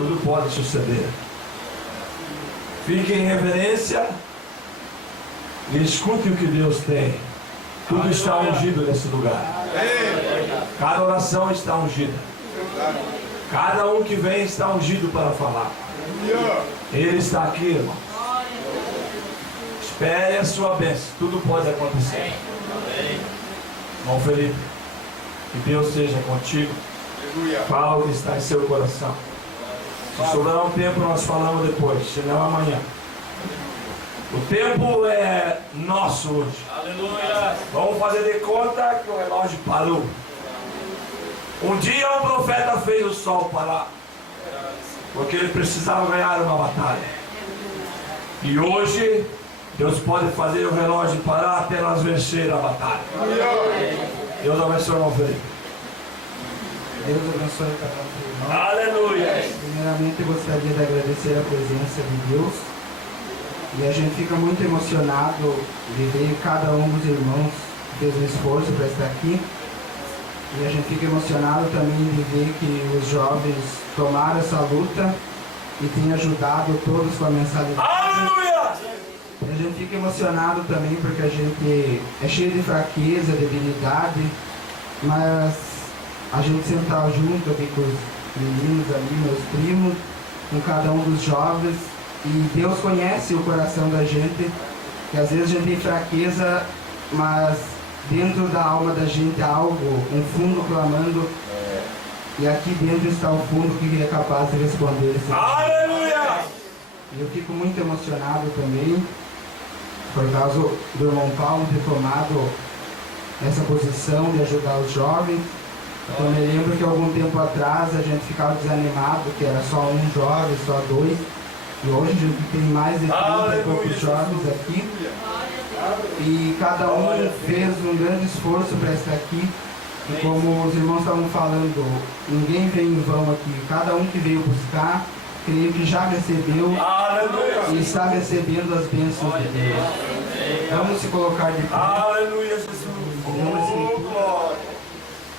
tudo pode suceder. Fique em reverência e escute o que Deus tem. Tudo está ungido nesse lugar. Cada oração está ungida. Cada um que vem está ungido para falar. Ele está aqui, irmão. Espere a sua bênção. Tudo pode acontecer. Irmão Felipe, que Deus seja contigo. Fala o que está em seu coração. Se sobrar um tempo, nós falamos depois, senão amanhã. O tempo é nosso hoje. Aleluia. Vamos fazer de conta que o relógio parou. Um dia um profeta fez o sol parar, porque ele precisava ganhar uma batalha. E hoje Deus pode fazer o relógio parar até nós vencer a batalha. Deus abençoe o irmão Felipe. Deus abençoe cada um, irmão. Aleluia. Primeiramente, eu gostaria de agradecer a presença de Deus. E a gente fica muito emocionado de ver cada um dos irmãos que fez um esforço para estar aqui. E a gente fica emocionado também de ver que os jovens tomaram essa luta e têm ajudado todos com a mensalidade. Aleluia! E a gente fica emocionado também porque a gente é cheio de fraqueza, debilidade, mas a gente sentar junto aqui com os meninos ali, meus primos, com cada um dos jovens, e Deus conhece o coração da gente, que às vezes a gente tem fraqueza, mas dentro da alma da gente há algo, um fundo clamando, e aqui dentro está o fundo que é capaz de responder esse. Aleluia! E eu fico muito emocionado também, por causa do irmão Paulo ter tomado essa posição de ajudar os jovens. Eu me lembro que algum tempo atrás a gente ficava desanimado, que era só um jovem, só dois. E hoje a gente tem mais de 30 e poucos jovens aqui. E cada um fez um grande esforço para estar aqui. E como os irmãos estavam falando, ninguém veio em vão aqui. Cada um que veio buscar, creio que já recebeu e está recebendo as bênçãos de Deus. Vamos se colocar de pé. Aleluia, Jesus.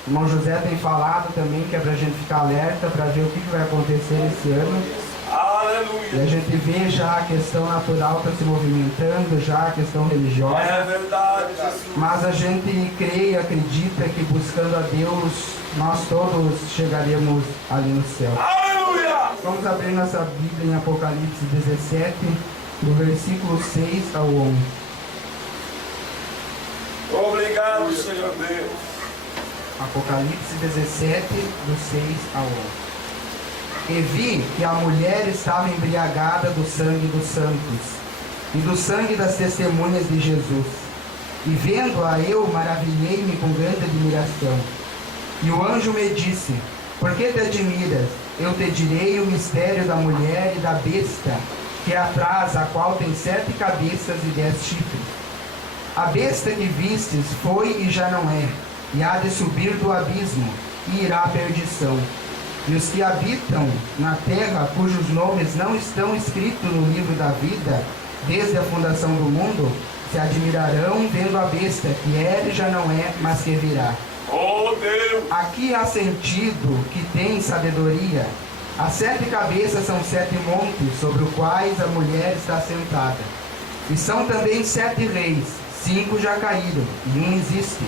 O irmão José tem falado também que é para a gente ficar alerta para ver o que vai acontecer esse ano. Aleluia. E a gente vê já a questão natural está se movimentando, já a questão religiosa. É verdade, Jesus. Mas a gente crê e acredita que buscando a Deus, nós todos chegaremos ali no céu. Aleluia. Vamos abrir nossa Bíblia em Apocalipse 17, do versículo 6 ao 11. Obrigado, Senhor Deus. Apocalipse 17, do 6 ao 11. E vi que a mulher estava embriagada do sangue dos santos e do sangue das testemunhas de Jesus. E vendo-a eu maravilhei-me com grande admiração. E o anjo me disse: por que te admiras? Eu te direi o mistério da mulher e da besta, que é atrás, a qual tem 7 cabeças e 10 chifres. A besta que vistes foi e já não é, e há de subir do abismo, e irá à perdição. E os que habitam na terra, cujos nomes não estão escritos no livro da vida, desde a fundação do mundo, se admirarão vendo a besta, que era e já não é, mas que virá. Oh, Deus! Aqui há sentido que tem sabedoria. As 7 cabeças são 7 montes, sobre os quais a mulher está sentada. E são também 7 reis, 5 já caíram, e um existe,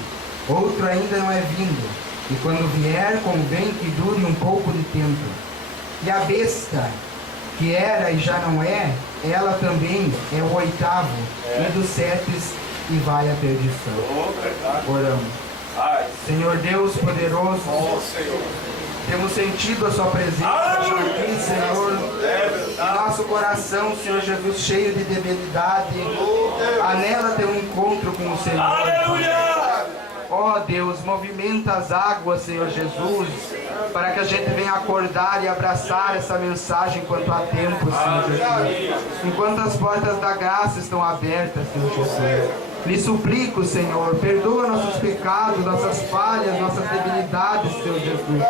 outro ainda não é vindo. E quando vier, convém que dure um pouco de tempo. E a besta, que era e já não é, ela também é o 8º, e dos 7 e vai à perdição. Oramos. Senhor Deus poderoso, temos sentido a sua presença aqui, Senhor. Nosso coração, Senhor Jesus, cheio de debilidade, anela ter um encontro com o Senhor. Ó Deus, movimenta as águas, Senhor Jesus, para que a gente venha acordar e abraçar essa mensagem enquanto há tempo, Senhor Jesus. Enquanto as portas da graça estão abertas, Senhor Jesus. Lhe suplico, Senhor, perdoa nossos pecados, nossas falhas, nossas debilidades, Senhor Jesus.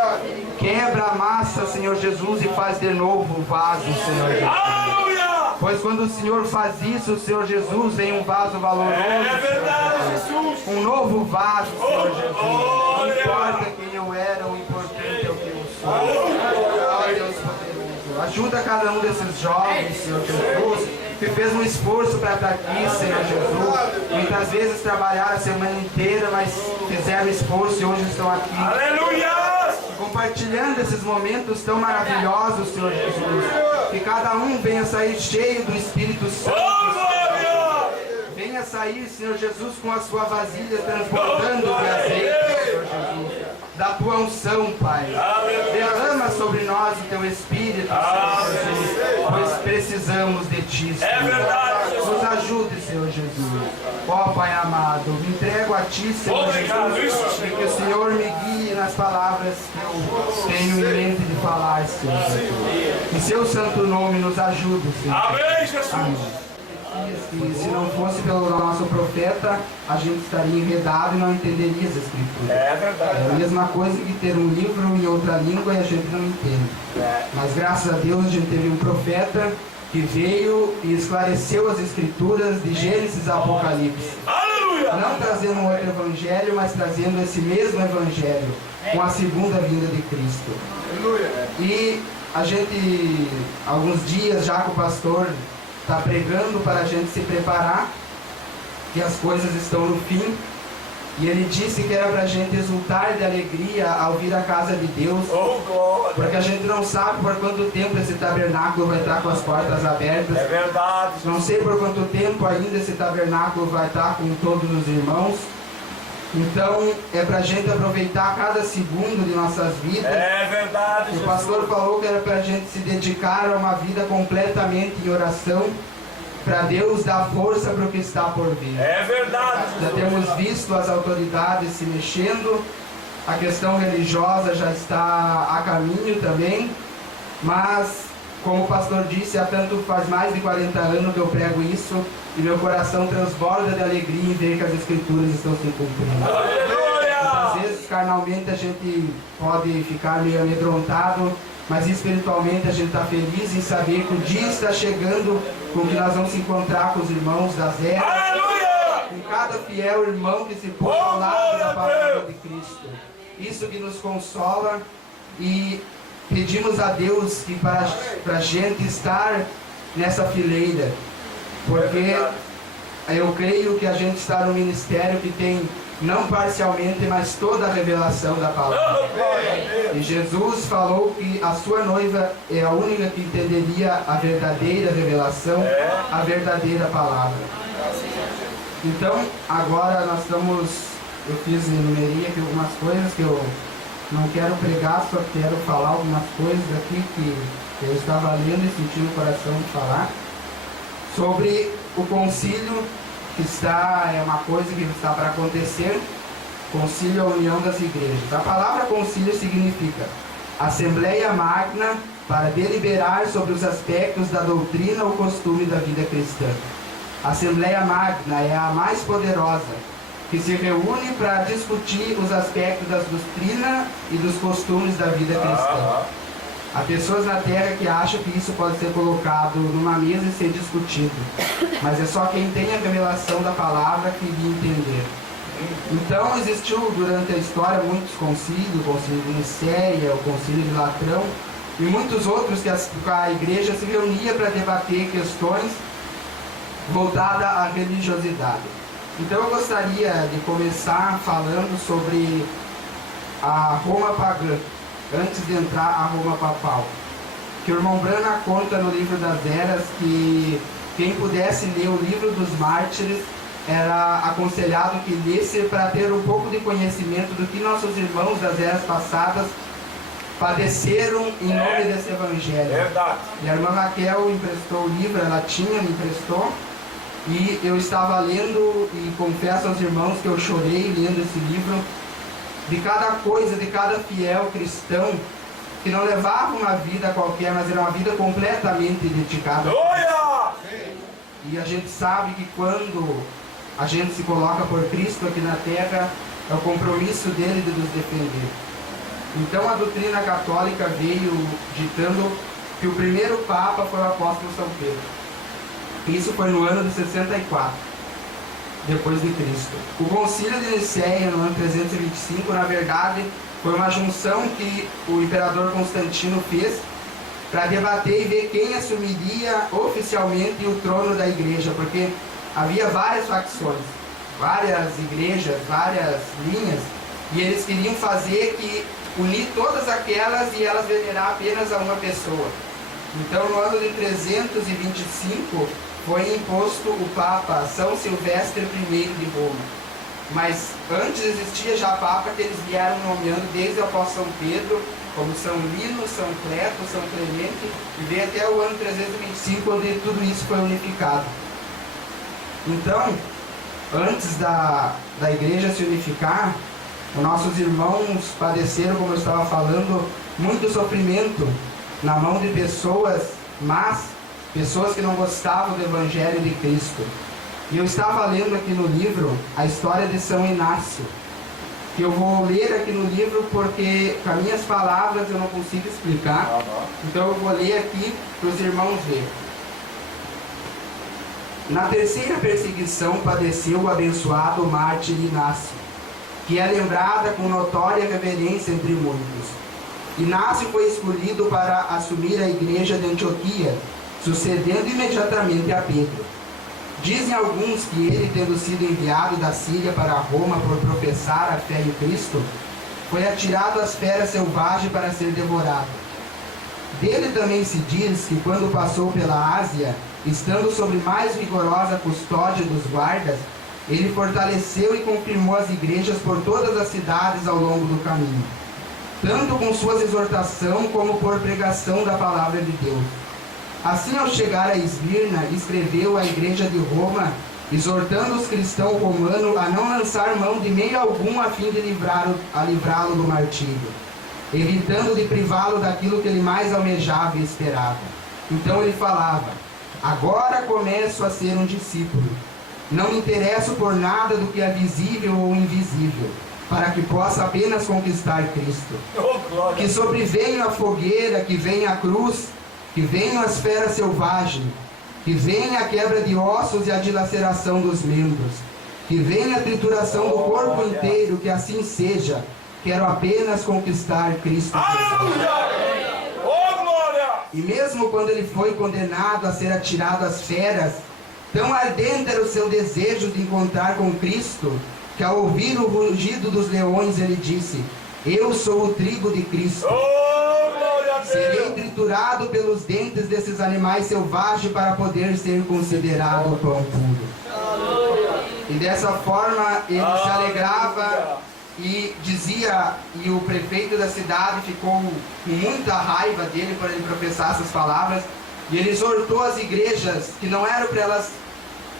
Quebra a massa, Senhor Jesus, e faz de novo o vaso, Senhor Jesus. Pois quando o Senhor faz isso, Senhor Jesus, vem um vaso valoroso. É verdade, Jesus. Um novo vaso, Senhor Jesus. Não importa quem eu era, o importante é o que eu sou. Ó Deus poderoso. Ajuda cada um desses jovens, Senhor Jesus, que fez um esforço para estar aqui, Senhor Jesus. Muitas vezes trabalharam a semana inteira, mas fizeram esforço e hoje estão aqui. Aleluia! Compartilhando esses momentos tão maravilhosos, Senhor Jesus. Que cada um venha sair cheio do Espírito Santo. Venha sair, Senhor Jesus, com a sua vasilha transbordando de azeite, Senhor Jesus. Da tua unção, Pai. Derrama sobre nós o teu Espírito, Senhor Jesus, pois precisamos de ti, Senhor. É verdade, Jesus. Nos ajude, Senhor Jesus. Ó Pai amado, me entrego a ti, Senhor Jesus, e que o Senhor me guie nas palavras que eu tenho em mente de falar, Senhor Jesus. Em seu santo nome nos ajude, Senhor. Amém, Jesus. Amém. E se não fosse pelo nosso profeta, a gente estaria enredado e não entenderia as Escrituras. É verdade. É a mesma coisa que ter um livro em outra língua e a gente não entende. Mas graças a Deus a gente teve um profeta que veio e esclareceu as Escrituras de Gênesis a Apocalipse. Aleluia! Não trazendo um outro evangelho, mas trazendo esse mesmo evangelho com a segunda vinda de Cristo. Aleluia! E a gente, alguns dias já que o pastor está pregando para a gente se preparar, que as coisas estão no fim, e ele disse que era para a gente exultar de alegria ao vir à casa de Deus, porque a gente não sabe por quanto tempo esse tabernáculo vai estar com as portas abertas. É verdade. Não sei por quanto tempo ainda esse tabernáculo vai estar com todos os irmãos. Então é para a gente aproveitar cada segundo de nossas vidas. É verdade, O Jesus. pastor falou que era para a gente se dedicar a uma vida completamente em oração, para Deus dar força para o que está por vir. É verdade, Já Jesus. temos visto as autoridades se mexendo, a questão religiosa já está a caminho também, mas, como o pastor disse, há tanto faz mais de 40 anos que eu prego isso, e meu coração transborda de alegria em ver que as Escrituras estão se cumprindo. Aleluia! Às vezes, carnalmente, a gente pode ficar meio amedrontado, mas espiritualmente a gente está feliz em saber que o dia está chegando com que nós vamos encontrar com os irmãos das eras, Aleluia! com cada fiel irmão que se põe ao lado da palavra de Cristo. Isso que nos consola, e pedimos a Deus que para a gente estar nessa fileira, porque eu creio que a gente está no ministério que tem não parcialmente, mas toda a revelação da palavra. E Jesus falou que a sua noiva é a única que entenderia a verdadeira revelação, a verdadeira palavra. Então, agora nós estamos, eu fiz enumerei aqui algumas coisas que eu não quero pregar, só quero falar algumas coisas aqui que eu estava lendo e senti no coração de falar, sobre o concílio que é uma coisa que está para acontecer. Concílio é a união das igrejas. A palavra concílio significa assembleia magna para deliberar sobre os aspectos da doutrina ou costume da vida cristã. A assembleia magna é a mais poderosa, que se reúne para discutir os aspectos da doutrina e dos costumes da vida cristã. Há pessoas na Terra que acham que isso pode ser colocado numa mesa e ser discutido, mas é só quem tem a revelação da palavra que iria entender. Então existiu durante a história muitos concílios, o concílio de Nicéia, o concílio de Latrão e muitos outros que a igreja se reunia para debater questões voltadas à religiosidade. Então eu gostaria de começar falando sobre a Roma pagã, antes de entrar a Roma papal. Que o irmão Brana conta no livro das Eras que quem pudesse ler o livro dos mártires era aconselhado que lesse para ter um pouco de conhecimento do que nossos irmãos das eras passadas padeceram em nome desse evangelho. Verdade. E a irmã Raquel emprestou o livro, ela me emprestou, e eu estava lendo, e confesso aos irmãos que eu chorei lendo esse livro, de cada coisa, de cada fiel cristão que não levava uma vida qualquer, mas era uma vida completamente dedicada. Aleluia! E a gente sabe que quando a gente se coloca por Cristo aqui na terra, é o compromisso dele de nos defender. Então a doutrina católica veio ditando que o primeiro Papa foi o apóstolo São Pedro. Isso foi no ano de 64, depois de Cristo. O concílio de Nicéia, no ano 325, na verdade, foi uma junção que o imperador Constantino fez para debater e ver quem assumiria oficialmente o trono da igreja, porque havia várias facções, várias igrejas, várias linhas, e eles queriam fazer que unir todas aquelas e elas venerar apenas a uma pessoa. Então, no ano de 325, foi imposto o Papa São Silvestre I de Roma. Mas antes existia já Papa que eles vieram nomeando desde o apóstolo São Pedro, como São Lino, São Cleto, São Clemente, e veio até o ano 325, onde tudo isso foi unificado. Então, antes da igreja se unificar, os nossos irmãos padeceram, como eu estava falando, muito sofrimento na mão de pessoas más, pessoas que não gostavam do Evangelho de Cristo. E eu estava lendo aqui no livro a história de São Inácio, que eu vou ler aqui no livro porque com as minhas palavras eu não consigo explicar. Então eu vou ler aqui para os irmãos verem. Na terceira perseguição padeceu o abençoado mártir Inácio, que é lembrada com notória reverência entre muitos. Inácio foi escolhido para assumir a igreja de Antioquia, sucedendo imediatamente a Pedro. Dizem alguns que ele, tendo sido enviado da Síria para Roma por professar a fé em Cristo, foi atirado às feras selvagens para ser devorado. Dele também se diz que quando passou pela Ásia, estando sob mais rigorosa custódia dos guardas, ele fortaleceu e confirmou as igrejas por todas as cidades ao longo do caminho, tanto com suas exortações como por pregação da palavra de Deus. Assim, ao chegar a Esmirna, escreveu à igreja de Roma, exortando os cristãos romanos a não lançar mão de meio algum a fim de livrá-lo do martírio, evitando de privá-lo daquilo que ele mais almejava e esperava. Então ele falava: agora começo a ser um discípulo. Não me interesso por nada do que é visível ou invisível, para que possa apenas conquistar Cristo. Que sobrevenha a fogueira, que venha a cruz, que venham as feras selvagens, que venha a quebra de ossos e a dilaceração dos membros, que venha a trituração do corpo inteiro, que assim seja. Quero apenas conquistar Cristo. E mesmo quando ele foi condenado a ser atirado às feras, tão ardente era o seu desejo de encontrar com Cristo, que ao ouvir o rugido dos leões ele disse: eu sou o trigo de Cristo. Serei triturado pelos dentes desses animais selvagens para poder ser considerado pão puro. E dessa forma ele se alegrava e dizia, e o prefeito da cidade ficou com muita raiva dele por ele professar essas palavras, e ele exortou as igrejas que não eram para elas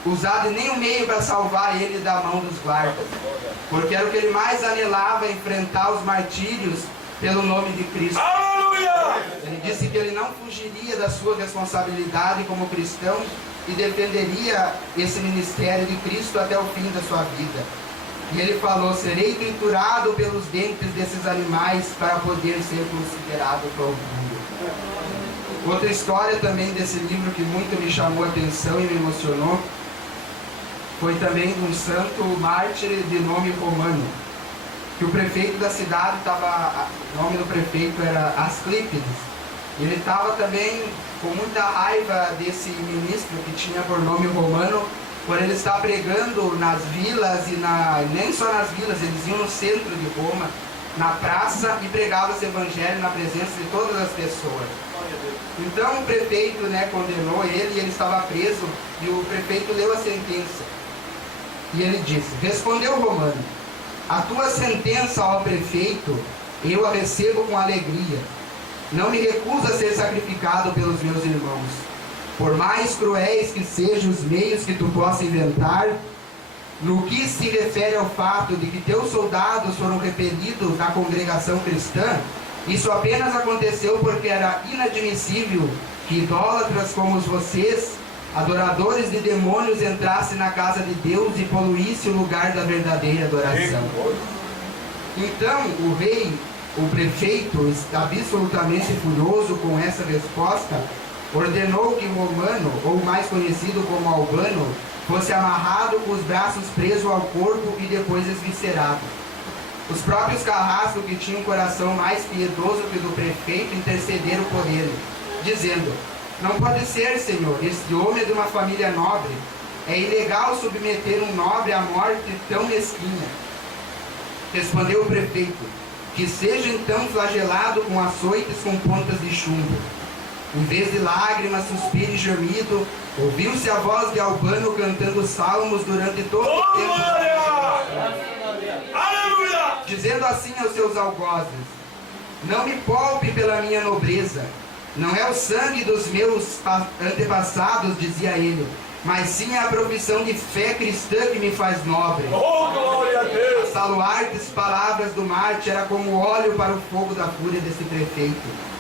usarem nenhum meio para salvar ele da mão dos guardas, porque era o que ele mais anelava, enfrentar os martírios pelo nome de Cristo. Ele disse que ele não fugiria da sua responsabilidade como cristão e defenderia esse ministério de Cristo até o fim da sua vida. E ele falou: serei triturado pelos dentes desses animais para poder ser considerado pão puro. Outra história também desse livro que muito me chamou a atenção e me emocionou foi também um santo mártir de nome Romano, que o prefeito da cidade estava, o nome do prefeito era Asclípides, e ele estava também com muita raiva desse ministro que tinha por nome Romano, por ele estar pregando nas vilas e nem só nas vilas, eles iam no centro de Roma, na praça, e pregavam esse evangelho na presença de todas as pessoas. Então o prefeito condenou ele e ele estava preso, e o prefeito leu a sentença. E ele disse: respondeu Romano: a tua sentença, ó prefeito, eu a recebo com alegria. Não me recuso a ser sacrificado pelos meus irmãos. Por mais cruéis que sejam os meios que tu possa inventar, no que se refere ao fato de que teus soldados foram repelidos da congregação cristã, isso apenas aconteceu porque era inadmissível que idólatras como vocês, adoradores de demônios, entrassem na casa de Deus e poluíssem o lugar da verdadeira adoração. Então o rei, o prefeito, absolutamente furioso com essa resposta, ordenou que Romano, ou mais conhecido como Albano, fosse amarrado com os braços presos ao corpo e depois esviscerado. Os próprios carrascos, que tinham um coração mais piedoso que o do prefeito, intercederam por ele. dizendo: não pode ser, Senhor, este homem é de uma família nobre. É ilegal submeter um nobre à morte tão mesquinha. Respondeu o prefeito: que seja então flagelado com açoites com pontas de chumbo. Em vez de lágrimas, suspiro e gemido, ouviu-se a voz de Albano cantando salmos durante todo o tempo, dizendo assim aos seus algozes: não me poupe pela minha nobreza. Não é o sangue dos meus antepassados, dizia ele, mas sim a profissão de fé cristã que me faz nobre. As saluartes palavras do Marte era como óleo para o fogo da fúria desse prefeito.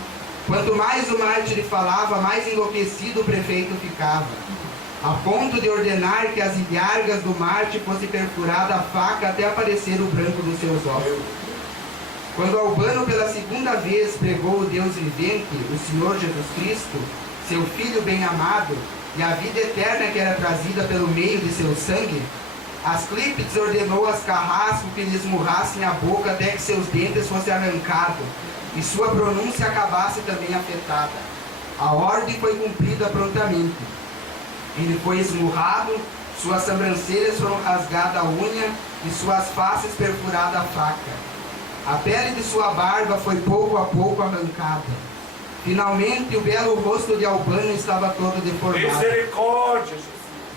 Quanto mais o Marte lhe falava, mais enlouquecido o prefeito ficava, a ponto de ordenar que as ilhargas do Marte fosse perfurada a faca até aparecer o branco dos seus ossos. Quando Albano pela segunda vez pregou o Deus vivente, o Senhor Jesus Cristo, seu Filho bem-amado, e a vida eterna que era trazida pelo meio de seu sangue, Asclípides ordenou às carrascos que lhe esmurrassem a boca até que seus dentes fossem arrancados, e sua pronúncia acabasse também afetada. A ordem foi cumprida prontamente. Ele foi esmurrado, suas sobrancelhas foram rasgadas a unha, e suas faces perfuradas a faca. A pele de sua barba foi pouco a pouco arrancada. Finalmente, o belo rosto de Albano estava todo deformado. Misericórdia!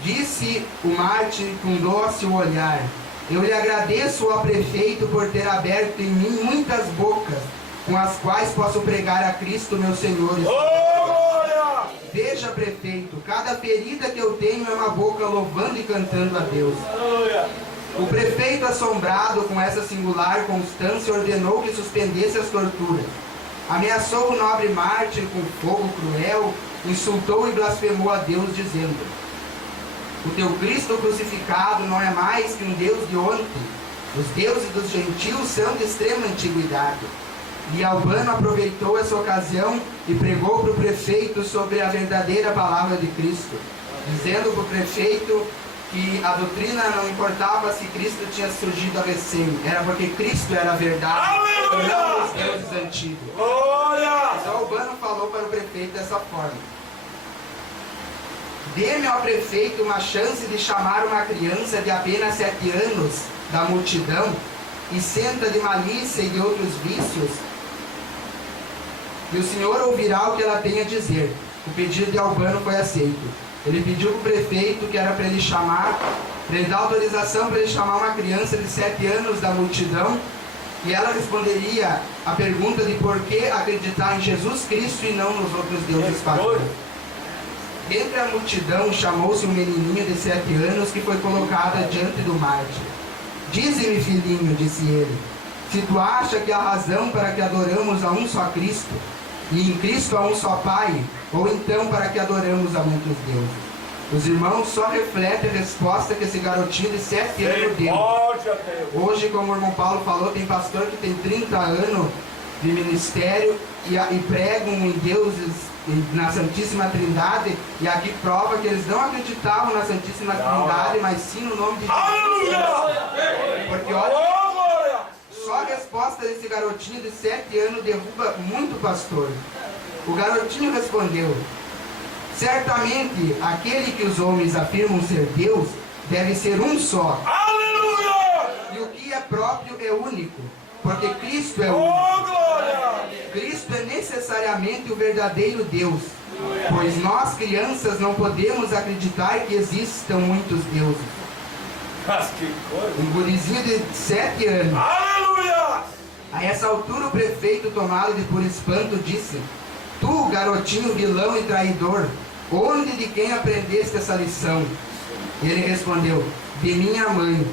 Disse o Marte com doce olhar: eu lhe agradeço, ó prefeito, por ter aberto em mim muitas bocas, com as quais posso pregar a Cristo, meu Senhor. Veja, prefeito, cada ferida que eu tenho é uma boca louvando e cantando a Deus. O prefeito, assombrado com essa singular constância, ordenou que suspendesse as torturas. Ameaçou o nobre mártir com fogo cruel, insultou e blasfemou a Deus, dizendo: o teu Cristo crucificado não é mais que um Deus de ontem. Os deuses dos gentios são de extrema antiguidade. E Albano aproveitou essa ocasião e pregou para o prefeito sobre a verdadeira palavra de Cristo, dizendo para o prefeito que a doutrina não importava se Cristo tinha surgido a recém, era porque Cristo era a verdade, e não os deuses antigos. Então Albano falou para o prefeito dessa forma: dê-me ao prefeito uma chance de chamar uma criança de apenas 7 anos da multidão, isenta de malícia e de outros vícios, e o senhor ouvirá o que ela tem a dizer. O pedido de Albano foi aceito. Ele pediu para o prefeito que era para ele chamar, para ele dar autorização para ele chamar uma criança de 7 anos da multidão, e ela responderia a pergunta de por que acreditar em Jesus Cristo e não nos outros deuses pagãos. Dentre a multidão chamou-se um menininho de 7 anos que foi colocado diante do mártir. Dize-me, filhinho, disse ele, se tu acha que há razão para que adoramos a um só Cristo, e em Cristo há um só Pai, ou então para que adoramos a muitos deuses? Os irmãos só refletem a resposta que esse garotinho de 7 anos deu. Hoje, como o irmão Paulo falou, tem pastor que tem 30 anos de ministério e pregam em deuses, na Santíssima Trindade, e aqui prova que eles não acreditavam na Santíssima Trindade, mas sim no nome de Jesus. Porque olha, só a resposta desse garotinho de 7 anos derruba muito pastor. O garotinho respondeu: certamente aquele que os homens afirmam ser Deus deve ser um só. E o que é próprio é único, porque Cristo é único. Cristo é necessariamente o verdadeiro Deus, pois nós crianças não podemos acreditar que existam muitos deuses. Um gurizinho de 7 anos. A essa altura o prefeito, tomado de puro espanto, disse: tu, garotinho vilão e traidor, onde e de quem aprendeste essa lição? E ele respondeu: de minha mãe.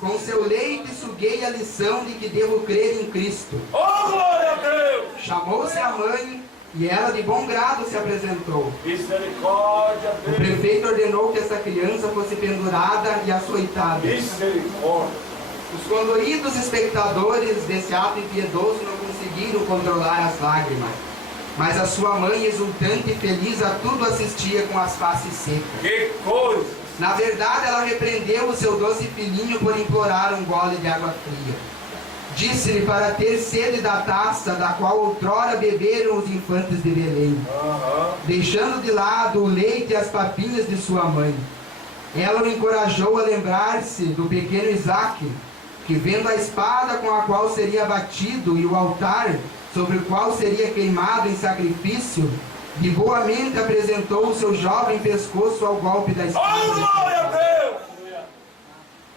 Com seu leite suguei a lição de que devo crer em Cristo. Chamou-se a mãe e ela de bom grado se apresentou. O prefeito ordenou que essa criança fosse pendurada e açoitada. Os condoídos espectadores desse ato impiedoso não conseguiram controlar as lágrimas, mas a sua mãe, exultante e feliz, a tudo assistia com as faces secas. Que coisa! Na verdade, ela repreendeu o seu doce filhinho por implorar um gole de água fria. Disse-lhe para ter sede da taça da qual outrora beberam os infantes de Belém, deixando de lado o leite e as papinhas de sua mãe. Ela o encorajou a lembrar-se do pequeno Isaque, que vendo a espada com a qual seria abatido e o altar sobre o qual seria queimado em sacrifício, de boa mente apresentou o seu jovem pescoço ao golpe da espada. Oh, glória a Deus!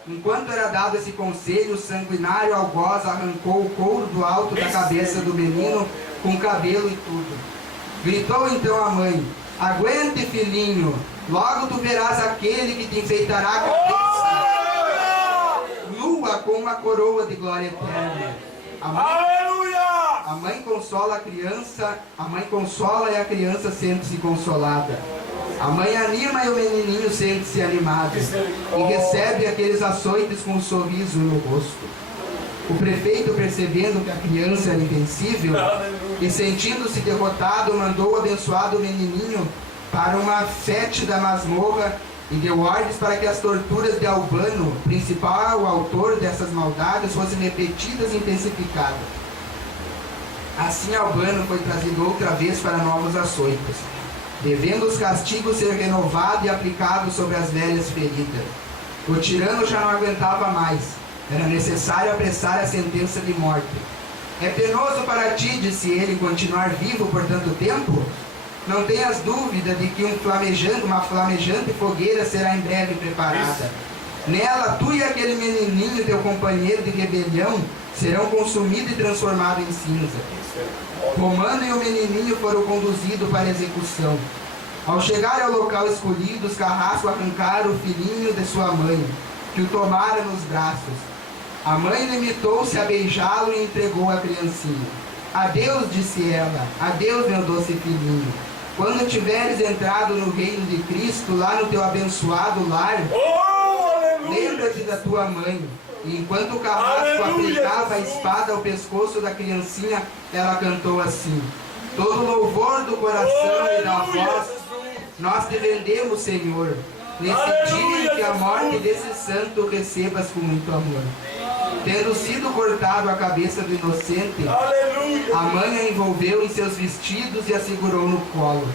Enquanto era dado esse conselho, o sanguinário algoz arrancou o couro do alto da cabeça do menino, com cabelo e tudo. Gritou então a mãe: aguente, filhinho, logo tu verás aquele que te enfeitará a cabeça, nua com uma coroa de glória eterna. A mãe consola a criança, a mãe consola e a criança sente-se consolada. A mãe anima e o menininho sente-se animado e recebe aqueles açoites com um sorriso no rosto. O prefeito, percebendo que a criança era invencível e sentindo-se derrotado, mandou o abençoado menininho para uma fétida masmorra e deu ordens para que as torturas de Albano, principal autor dessas maldades, fossem repetidas e intensificadas. Assim Albano foi trazido outra vez para novos açoites, devendo os castigos ser renovados e aplicados sobre as velhas feridas. O tirano já não aguentava mais. Era necessário apressar a sentença de morte. É penoso para ti, disse ele, continuar vivo por tanto tempo? Não tenhas dúvida de que uma flamejante fogueira será em breve preparada. Nela, tu e aquele menininho, teu companheiro de rebelião, serão consumidos e transformados em cinza. Romano e o menininho foram conduzidos para a execução. Ao chegar ao local escolhido, os carrascos arrancaram o filhinho de sua mãe, que o tomara nos braços. A mãe limitou-se a beijá-lo e entregou a criancinha. Adeus, disse ela, adeus, meu doce filhinho. Quando tiveres entrado no reino de Cristo, lá no teu abençoado lar, lembra-te da tua mãe. E enquanto o carrasco aplicava a espada ao pescoço da criancinha, ela cantou assim: todo louvor do coração e da voz nós te rendemos, Senhor, nesse dia em que a morte desse santo recebas com muito amor. Tendo sido cortado a cabeça do inocente, a mãe a envolveu em seus vestidos e a segurou no colo.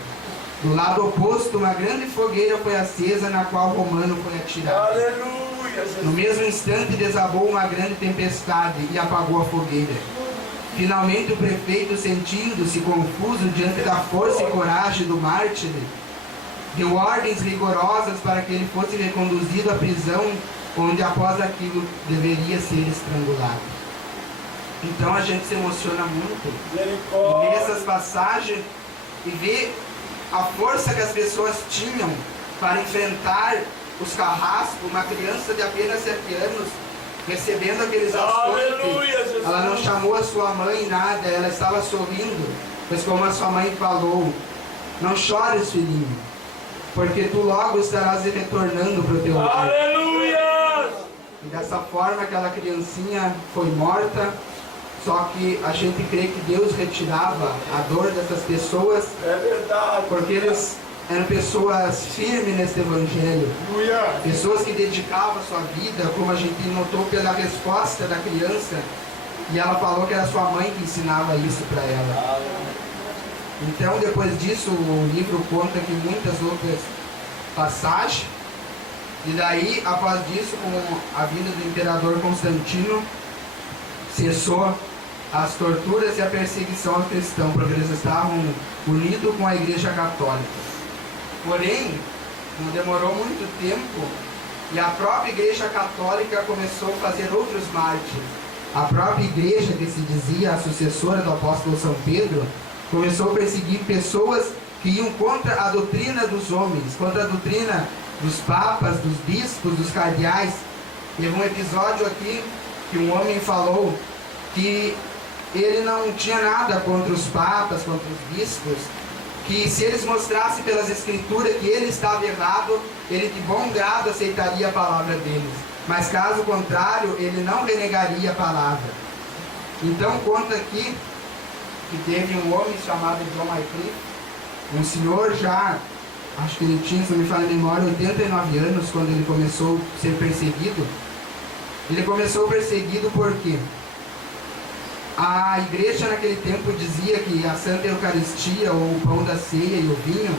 Do lado oposto, uma grande fogueira foi acesa, na qual Romano foi atirado. No mesmo instante desabou uma grande tempestade e apagou a fogueira. Finalmente o prefeito, sentindo-se confuso diante da força e coragem do mártir, deu ordens rigorosas para que ele fosse reconduzido à prisão, onde após aquilo deveria ser estrangulado. Então a gente se emociona muito em ver essas passagens e ver a força que as pessoas tinham para enfrentar os carrascos. Uma criança de apenas 7 anos recebendo aqueles açoites, ela não chamou a sua mãe nada, ela estava sorrindo, pois como a sua mãe falou: não chores, filhinho, porque tu logo estarás retornando para o teu lar. E dessa forma aquela criancinha foi morta. Só que a gente crê que Deus retirava a dor dessas pessoas, porque eles eram pessoas firmes nesse evangelho, pessoas que dedicavam a sua vida, como a gente notou pela resposta da criança, e ela falou que era sua mãe que ensinava isso para ela. Então depois disso o livro conta que muitas outras passagens, e daí após disso, com a vinda do imperador Constantino, cessou as torturas e a perseguição aos cristãos, porque eles estavam unidos com a Igreja Católica. Porém, não demorou muito tempo e a própria Igreja Católica começou a fazer outros mártires. A própria igreja, que se dizia a sucessora do apóstolo São Pedro, começou a perseguir pessoas que iam contra a doutrina dos homens, contra a doutrina dos papas, dos bispos, dos cardeais. Teve um episódio aqui que um homem falou que ele não tinha nada contra os papas, contra os bispos, que se eles mostrassem pelas escrituras que ele estava errado, ele de bom grado aceitaria a palavra deles, mas caso contrário, ele não renegaria a palavra. Então conta aqui que teve um homem chamado John Wycliffe, um senhor já, acho que ele tinha, se não me falha a memória, 89 anos, quando ele começou a ser perseguido. Ele começou perseguido por quê? A igreja naquele tempo dizia que a Santa Eucaristia, ou o pão da ceia e o vinho,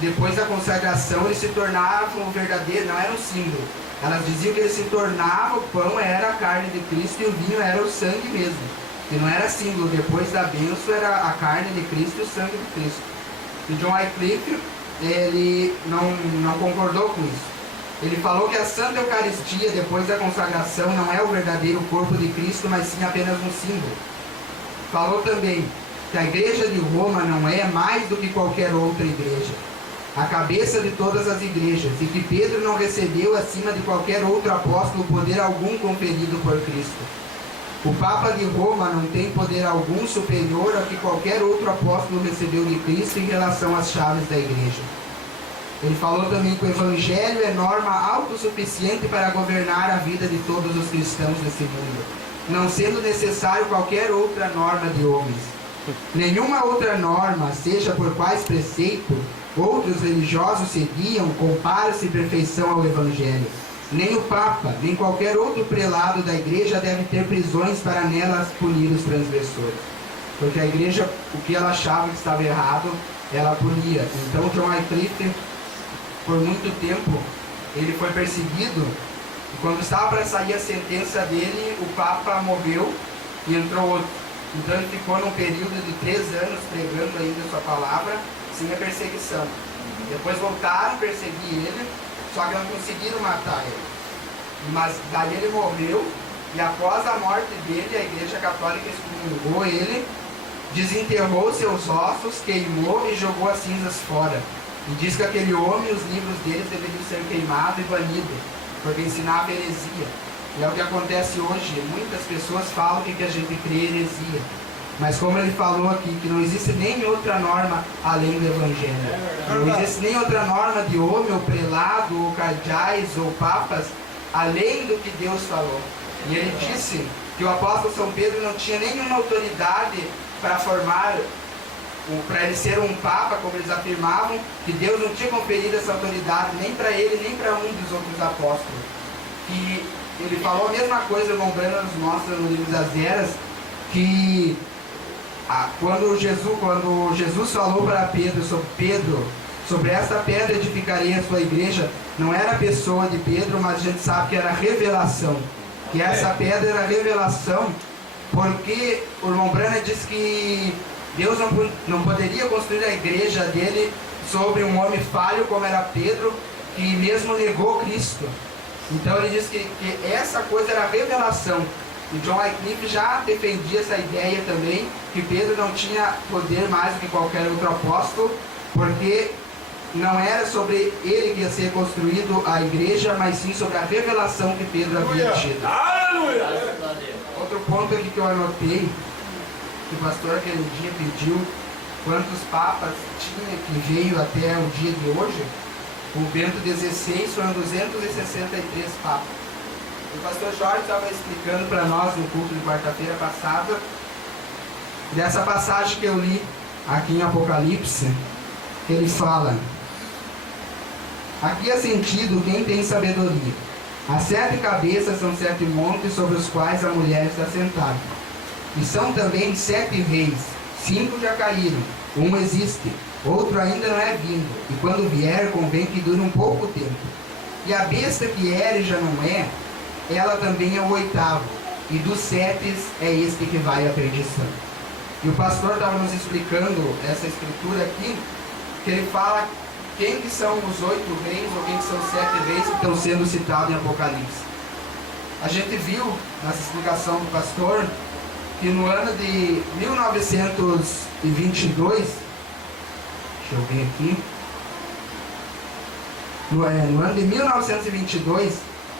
depois da consagração, eles se tornavam verdadeiro, não era um símbolo. Elas diziam que ele se tornava, o pão era a carne de Cristo e o vinho era o sangue mesmo. Que não era símbolo, depois da bênção era a carne de Cristo e o sangue de Cristo. E John Wycliffe, ele não concordou com isso. Ele falou que a Santa Eucaristia, depois da consagração, não é o verdadeiro corpo de Cristo, mas sim apenas um símbolo. Falou também que a igreja de Roma não é mais do que qualquer outra igreja, a cabeça de todas as igrejas, e que Pedro não recebeu acima de qualquer outro apóstolo poder algum conferido por Cristo. O Papa de Roma não tem poder algum superior ao que qualquer outro apóstolo recebeu de Cristo em relação às chaves da igreja. Ele falou também que o Evangelho é norma autossuficiente para governar a vida de todos os cristãos desse mundo, não sendo necessário qualquer outra norma de homens. Nenhuma outra norma, seja por quais preceito outros religiosos seguiam, compara-se em perfeição ao Evangelho. Nem o Papa, nem qualquer outro prelado da igreja deve ter prisões para nelas punir os transgressores. Porque a igreja, o que ela achava que estava errado, ela punia. Então John Wycliffe, por muito tempo, ele foi perseguido. E quando estava para sair a sentença dele, o Papa morreu e entrou outro. Então ele ficou num período de 3 anos pregando ainda a sua palavra, sem a perseguição. Depois voltaram a perseguir ele, só que não conseguiram matar ele. Mas daí ele morreu, e após a morte dele, a Igreja Católica excomungou ele, desenterrou seus ossos, queimou e jogou as cinzas fora. E diz que aquele homem e os livros deles deveriam ser queimados e banidos, porque ensinava heresia. E é o que acontece hoje. Muitas pessoas falam que a gente crê heresia. Mas como ele falou aqui, que não existe nem outra norma além do Evangelho. Não existe nem outra norma de homem, ou prelado, ou cardeais, ou papas, além do que Deus falou. E ele disse que o apóstolo São Pedro não tinha nenhuma autoridade para formar, para ele ser um papa, como eles afirmavam, que Deus não tinha conferido essa autoridade nem para ele, nem para um dos outros apóstolos. E ele falou a mesma coisa, o irmão Brana nos mostra no livro das Eras, que quando Jesus falou para Pedro, sobre esta pedra edificarei a sua igreja, não era a pessoa de Pedro, mas a gente sabe que era a revelação. Que essa pedra era a revelação, porque o irmão Brana diz que Deus não poderia construir a igreja dele sobre um homem falho como era Pedro, que mesmo negou Cristo. Então ele diz que essa coisa era a revelação. E John Wycliffe já defendia essa ideia também, que Pedro não tinha poder mais do que qualquer outro apóstolo, porque não era sobre ele que ia ser construído a igreja, mas sim sobre a revelação que Pedro havia tido. Aleluia! Outro ponto aqui que eu anotei, que o pastor aquele dia pediu quantos papas tinha que veio até o dia de hoje. O Bento XVI foram 263 papas. O pastor Jorge estava explicando para nós no culto de quarta-feira passada, dessa passagem que eu li aqui em Apocalipse, que ele fala: aqui é sentido quem tem sabedoria. As 7 cabeças são 7 montes sobre os quais a mulher está sentada. E são também 7 reis. 5 já caíram, um existe, outro ainda não é vindo, e quando vier convém que dure um pouco tempo. E a besta que era e já não é, ela também é o 8º, e dos 7 é este que vai à perdição. E o pastor estava nos explicando essa escritura aqui, que ele fala quem que são os 8 reis, ou quem que são os 7 reis que estão sendo citados em Apocalipse. A gente viu, nessa explicação do pastor, que no ano de 1922, deixa eu ver aqui, no ano de 1922,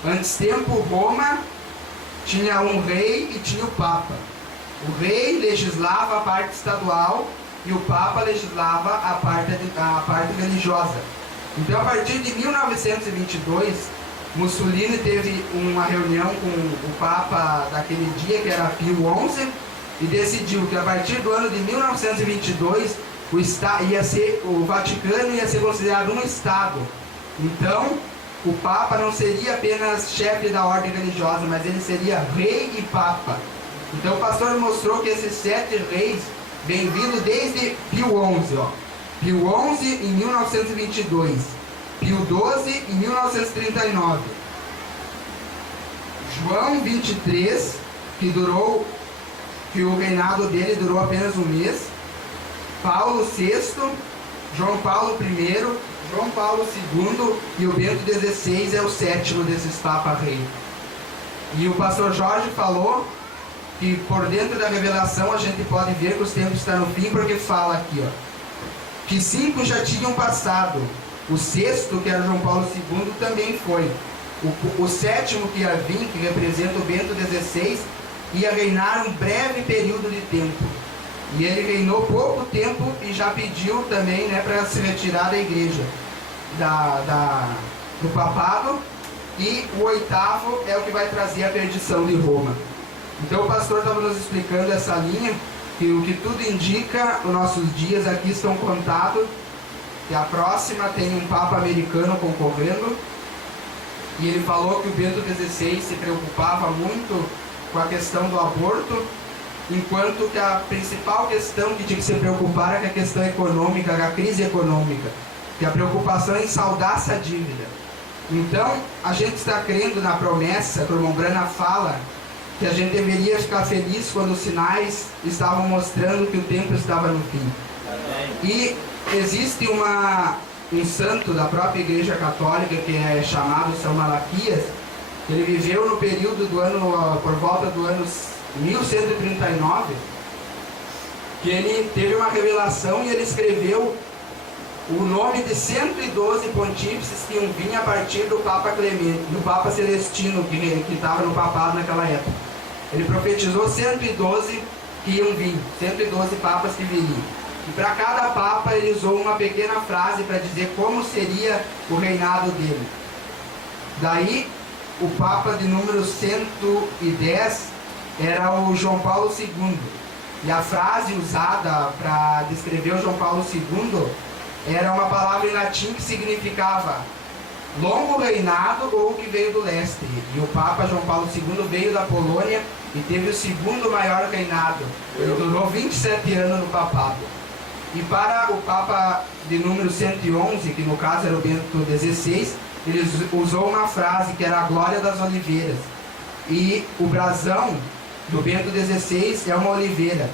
antes tempo, Roma tinha um rei e tinha o Papa. O rei legislava a parte estadual e o Papa legislava a parte religiosa. Então, a partir de 1922, Mussolini teve uma reunião com o Papa daquele dia, que era Pio XI, e decidiu que a partir do ano de 1922 o Vaticano ia ser considerado um Estado. Então, o Papa não seria apenas chefe da ordem religiosa, mas ele seria rei e Papa. Então o pastor mostrou que esses 7 reis vêm vindo desde Pio XI, ó. Pio XI em 1922, Pio XII em 1939, João 23, que o reinado dele durou apenas um mês, Paulo VI, João Paulo I, João Paulo II e o Bento XVI é o 7º desses Papa Rei. E o pastor Jorge falou que por dentro da revelação a gente pode ver que os tempos estão no fim, porque fala aqui, ó, que 5 já tinham passado, o 6º, que era João Paulo II, também foi, o 7º que ia vir, que representa o Bento XVI, ia reinar um breve período de tempo, e ele reinou pouco tempo e já pediu também, né, para se retirar da igreja, do papado, e o 8º é o que vai trazer a perdição de Roma. Então o pastor estava nos explicando essa linha, que o que tudo indica, os nossos dias aqui estão contados, que a próxima tem um Papa americano concorrendo, e ele falou que o Bento XVI se preocupava muito com a questão do aborto, enquanto que a principal questão que tinha que se preocupar é a questão econômica, a crise econômica, que a preocupação é em saldar essa dívida. Então, a gente está crendo na promessa que o irmão Brana fala, que a gente deveria ficar feliz quando os sinais estavam mostrando que o tempo estava no fim. E existe um santo da própria Igreja Católica, que é chamado São Malaquias, que ele viveu no período do ano, por volta do ano 1139, que ele teve uma revelação e ele escreveu o nome de 112 pontífices que iam vir a partir do Papa Clemente, do Papa Celestino, que estava no papado naquela época. Ele profetizou 112 que iam vir, 112 papas que viriam. E para cada papa ele usou uma pequena frase para dizer como seria o reinado dele. Daí, o papa de número 110 era o João Paulo II. E a frase usada para descrever o João Paulo II era uma palavra em latim que significava longo reinado ou que veio do leste. E o Papa João Paulo II veio da Polônia e teve o segundo maior reinado. Ele durou 27 anos no papado. E para o Papa de número 111, que no caso era o Bento XVI, ele usou uma frase que era a glória das oliveiras. E o brasão do Bento XVI é uma oliveira.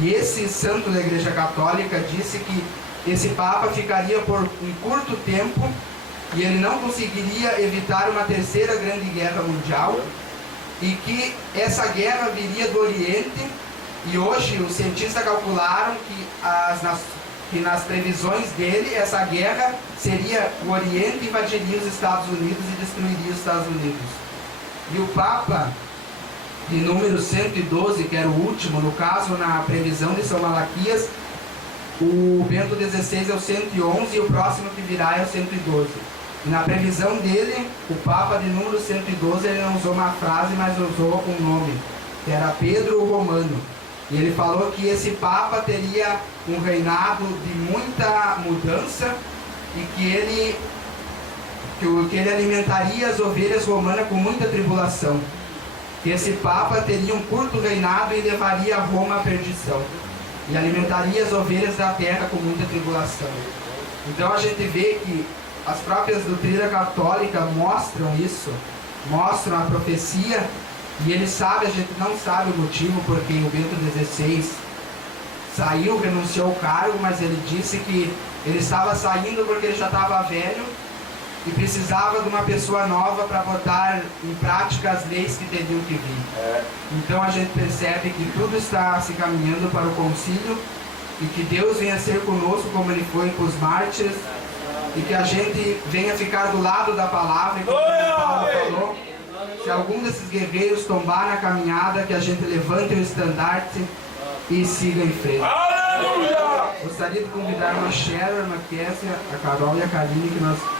E esse santo da Igreja Católica disse que esse Papa ficaria por um curto tempo e ele não conseguiria evitar uma terceira grande guerra mundial, e que essa guerra viria do Oriente. E hoje os cientistas calcularam que nas previsões dele, essa guerra seria o Oriente invadiria os Estados Unidos e destruiria os Estados Unidos. E o Papa de número 112, que era o último, no caso, na previsão de São Malaquias, o Bento XVI é o 111 e o próximo que virá é o 112. E na previsão dele, o Papa de número 112, ele não usou uma frase, mas usou um nome, que era Pedro o Romano. E ele falou que esse Papa teria um reinado de muita mudança e que ele alimentaria as ovelhas romanas com muita tribulação. Que esse Papa teria um curto reinado e levaria Roma à perdição. E alimentaria as ovelhas da terra com muita tribulação. Então a gente vê que as próprias doutrinas católicas mostram isso, mostram a profecia, e ele sabe, a gente não sabe o motivo porque o Bento XVI saiu, renunciou ao cargo, mas ele disse que ele estava saindo porque ele já estava velho e precisava de uma pessoa nova para botar em prática as leis que teriam que vir. Então a gente percebe que tudo está se caminhando para o concílio e que Deus venha ser conosco como ele foi com os mártires, e que a gente venha ficar do lado da palavra, e como o Paulo falou, se algum desses guerreiros tombar na caminhada, que a gente levante o estandarte e siga em frente. Aleluia! Gostaria de convidar a Cheryl, a irmã Késia, a Carol e a Karine,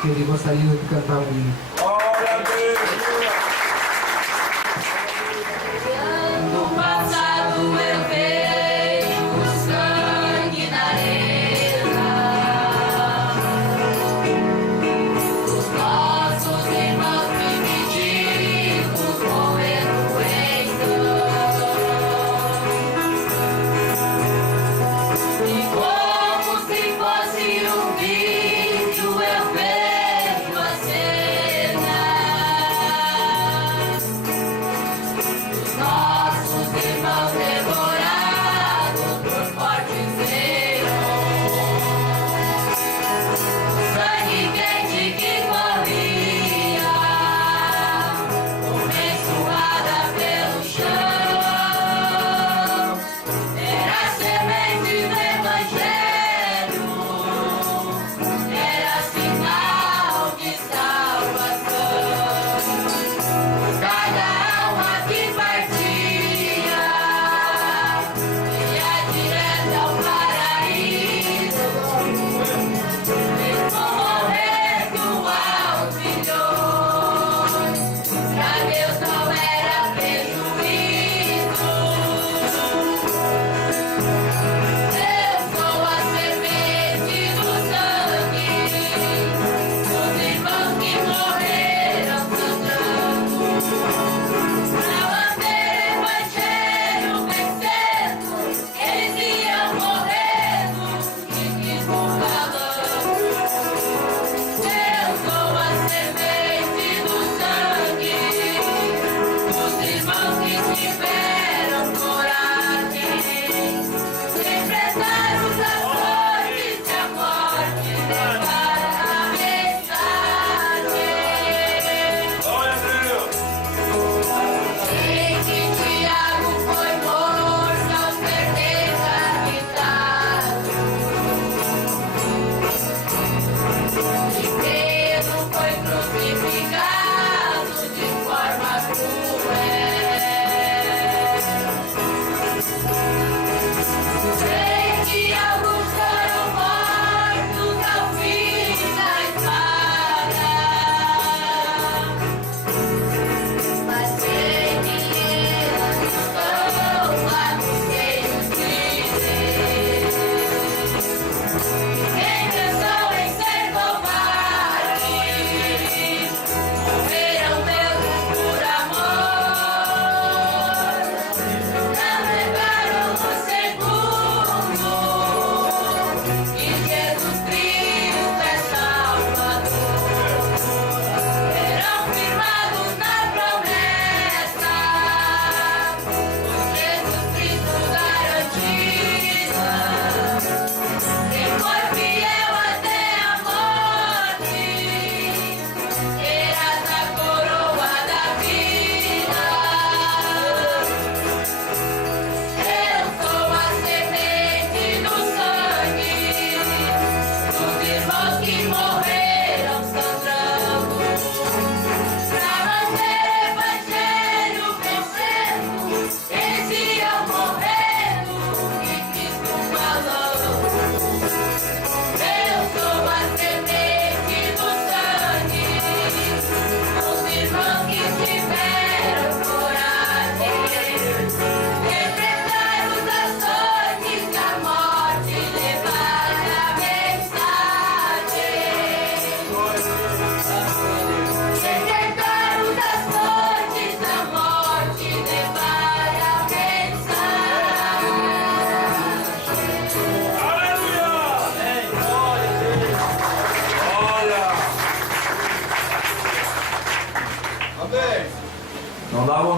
que ele gostaria de cantar o hino. Glória a Deus! No passado eu vejo o sangue na arena, os nossos irmãos primitivos morreram em sangue.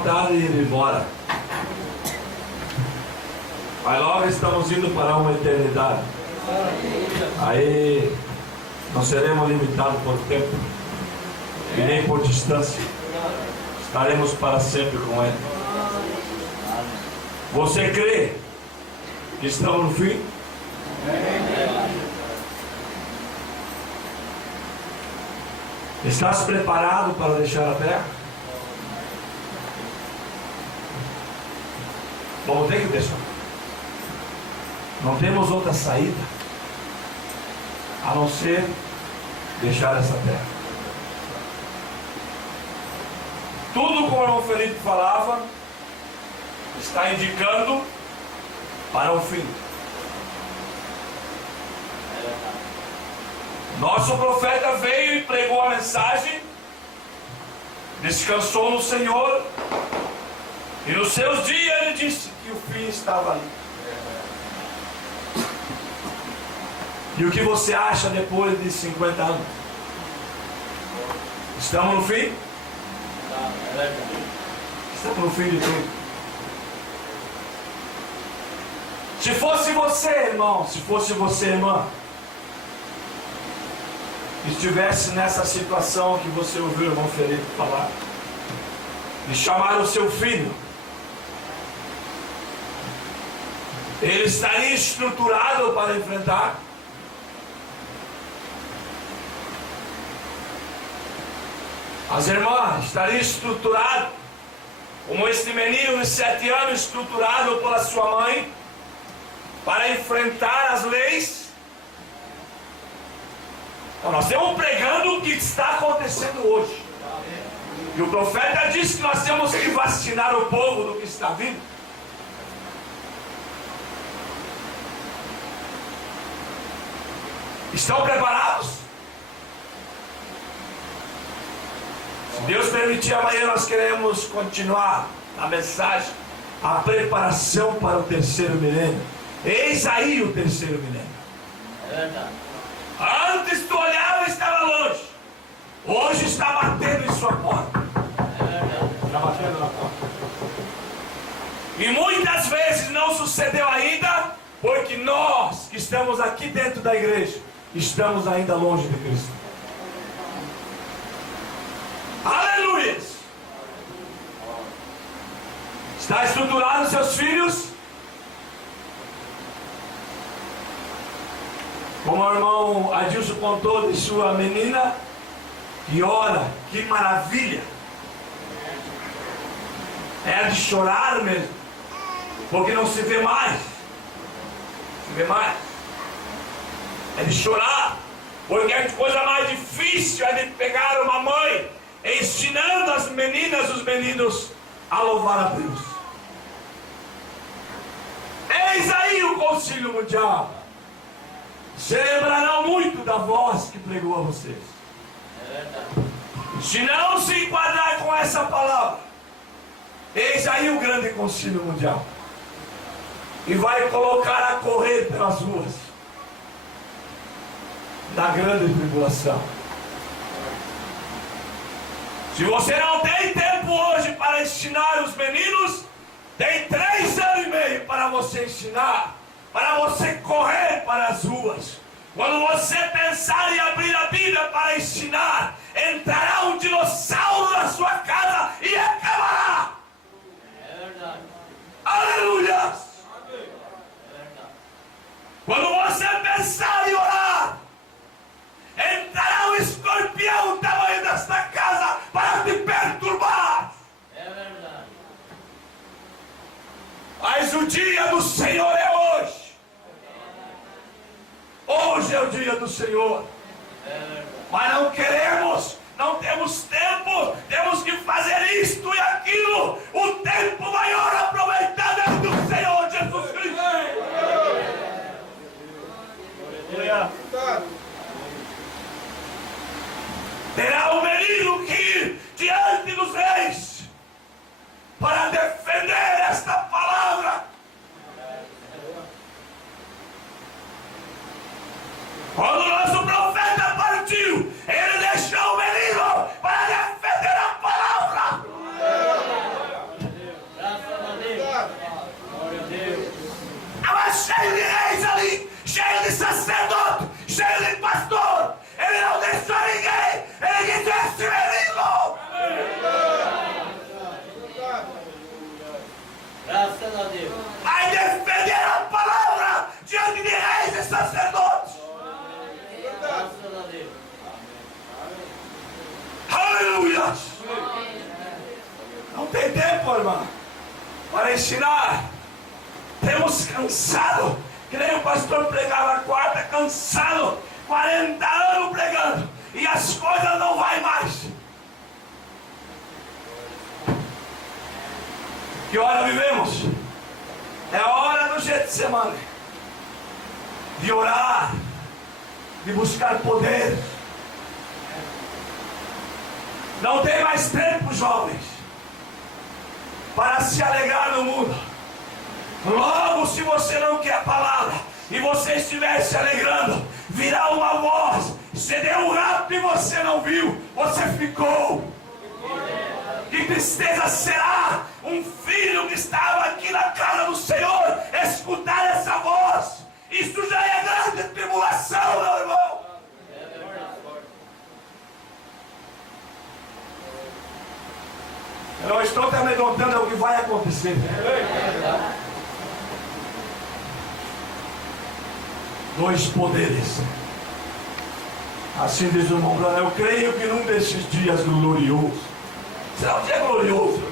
vontade de ir embora. Mas logo estamos indo para uma eternidade. Aí não seremos limitados por tempo e nem por distância. Estaremos para sempre com Ele. Você crê que estamos no fim? Estás preparado para deixar a terra? Vamos ter que deixar. Não temos outra saída a não ser deixar essa terra. Tudo como o irmão Felipe falava está indicando para o fim. Nosso profeta veio e pregou a mensagem, descansou no Senhor, e nos seus dias ele disse que o fim estava ali. E o que você acha depois de 50 anos? Estamos no fim? Estamos no fim de tudo. Se fosse você, irmão, se fosse você, irmã, estivesse nessa situação que você ouviu o irmão Felipe falar, de chamar o seu filho, ele estaria estruturado para enfrentar? As irmãs estariam estruturadas, como este menino de 7 anos estruturado pela sua mãe, para enfrentar as leis? Então, nós estamos pregando o que está acontecendo hoje. E o profeta disse que nós temos que vacinar o povo do que está vindo. Estão preparados? Se Deus permitir, amanhã nós queremos continuar a mensagem, a preparação para o terceiro milênio. Eis aí o terceiro milênio. É verdade. Antes tu olhava e estava longe. Hoje está batendo em sua porta. É verdade. Está batendo na porta. E muitas vezes não sucedeu ainda, porque nós que estamos aqui dentro da igreja estamos ainda longe de Cristo. Aleluia! Está estruturado seus filhos? Como o irmão Adilson contou de sua menina, que ora, que maravilha! É de chorar mesmo, porque não se vê mais. Se vê mais. É de chorar, porque a coisa mais difícil é de pegar uma mãe ensinando as meninas, os meninos a louvar a Deus. Eis aí o Concílio Mundial. Se lembrarão muito da voz que pregou a vocês. Se não se enquadrar com essa palavra, eis aí o grande Concílio Mundial. E vai colocar a correr pelas ruas da grande tribulação. Se você não tem tempo hoje para ensinar os meninos, tem 3 anos e meio para você ensinar, para você correr para as ruas. Quando você pensar em abrir a Bíblia para ensinar, entrará um dinossauro na sua casa e acabará. É verdade. Aleluia! Quando você pensar em orar, entrará um escorpião do tamanho desta casa para te perturbar. É verdade. Mas o dia do Senhor é hoje. Hoje é o dia do Senhor. Mas não queremos, não temos tempo, temos que fazer isto e aquilo. O tempo maior aproveitado é do Senhor Jesus Cristo. Terá um menino que ir diante dos reis para defender esta palavra. Quando o nosso profeta partiu, ele deixou o menino para defender a palavra. sacerdote, cheio de pastor. Ele não deixou ninguém. Ele disse: esse menino. Graças a Deus. Vai defender a palavra diante de reis e sacerdotes. Graças a Deus. Aleluia. Não tem tempo, irmão, para ensinar. Temos cansado, que nem o pastor pregava quarta, cansado, 40 anos pregando, e as coisas não vai mais. Que hora vivemos? É a hora do Getsemane, de orar, de buscar poder. Não tem mais tempo, jovens, para se alegrar no mundo. Logo, se você não quer a palavra e você estiver se alegrando, virá uma voz: você deu um rapto e você não viu, você ficou. Que tristeza será um filho que estava aqui na casa do Senhor escutar essa voz. Isso já é grande tribulação, meu irmão. Eu não estou te amedrontando, é o que vai acontecer. Dois poderes. Assim diz o irmão Branham: eu creio que num desses dias gloriosos, será um dia glorioso.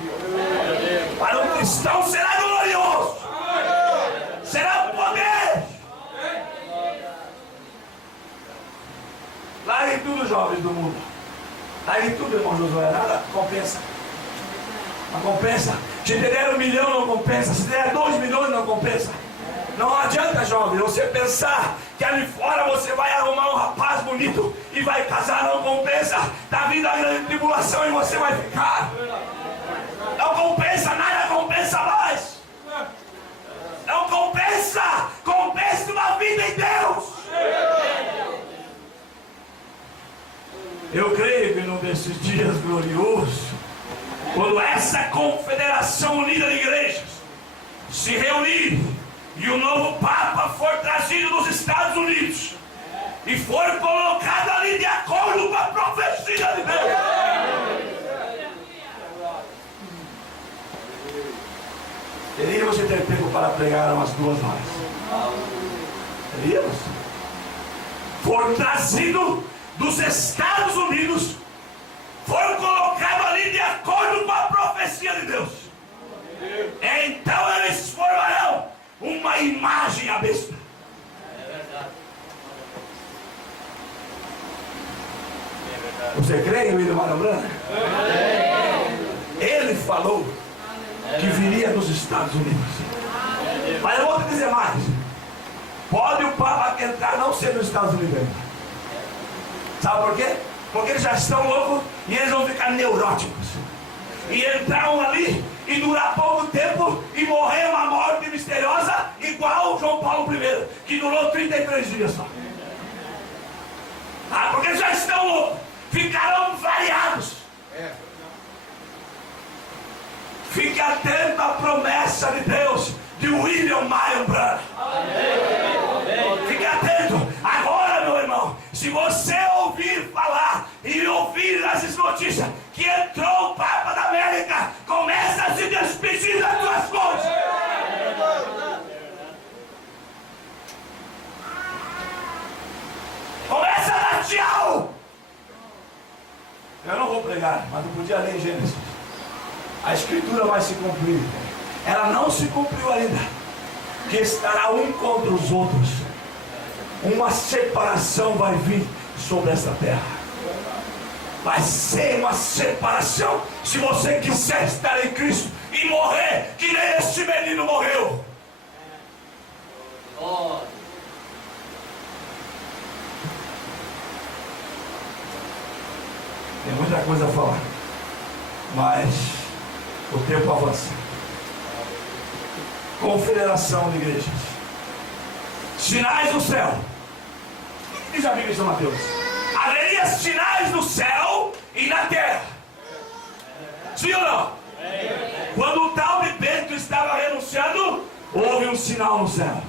Para um cristão será glorioso. Será um poder. Largue tudo, jovens do mundo. Largue tudo, irmão Josué. Nada compensa. Não compensa. Se te der 1 milhão, não compensa. Se te der 2 milhões, não compensa. Não adianta, jovem, você pensar que ali fora você vai arrumar um rapaz bonito e vai casar. Não compensa. Está vindo a grande tribulação e você vai ficar. Não compensa, nada compensa mais. Não compensa. Compensa uma vida em Deus. Eu creio que num desses dias gloriosos, quando essa confederação unida de igrejas se reunir e o novo Papa for trazido dos Estados Unidos e for colocado ali de acordo com a profecia de Deus, teríamos que ter tempo para pregar umas 2 horas. Teríamos. For trazido dos Estados Unidos, foram colocados ali de acordo com a profecia de Deus. Então eles formarão uma imagem à besta. Você crê em William Branham? Ele falou que viria dos Estados Unidos. Mas eu vou te dizer mais: pode o Papa que entrar não ser dos Estados Unidos. Sabe por quê? Porque eles já estão loucos e eles vão ficar neuróticos. E entraram ali e durar pouco tempo e morrer uma morte misteriosa, igual João Paulo I, que durou 33 dias só. Porque eles já estão loucos, ficarão variados. Fique atento à promessa de Deus de William Branham. Fique atento. Agora, meu irmão, se você ouvir falar e ouvir as notícias que entrou o Papa da América, começa a se despedir das suas coisas. Começa a dar tchau. Eu não vou pregar, mas não podia ler em Gênesis. A escritura vai se cumprir. Ela não se cumpriu ainda, que estará um contra os outros. Uma separação vai vir sobre esta terra. Vai ser uma separação. Se você quiser estar em Cristo e morrer que nem este menino morreu. Tem muita coisa a falar, mas o tempo avança. Confederação de igrejas. Sinais do céu. O que diz a Bíblia em São Mateus? Haveria sinais no céu e na terra. Sim ou não? Quando o tal de Bento estava renunciando, houve um sinal no céu.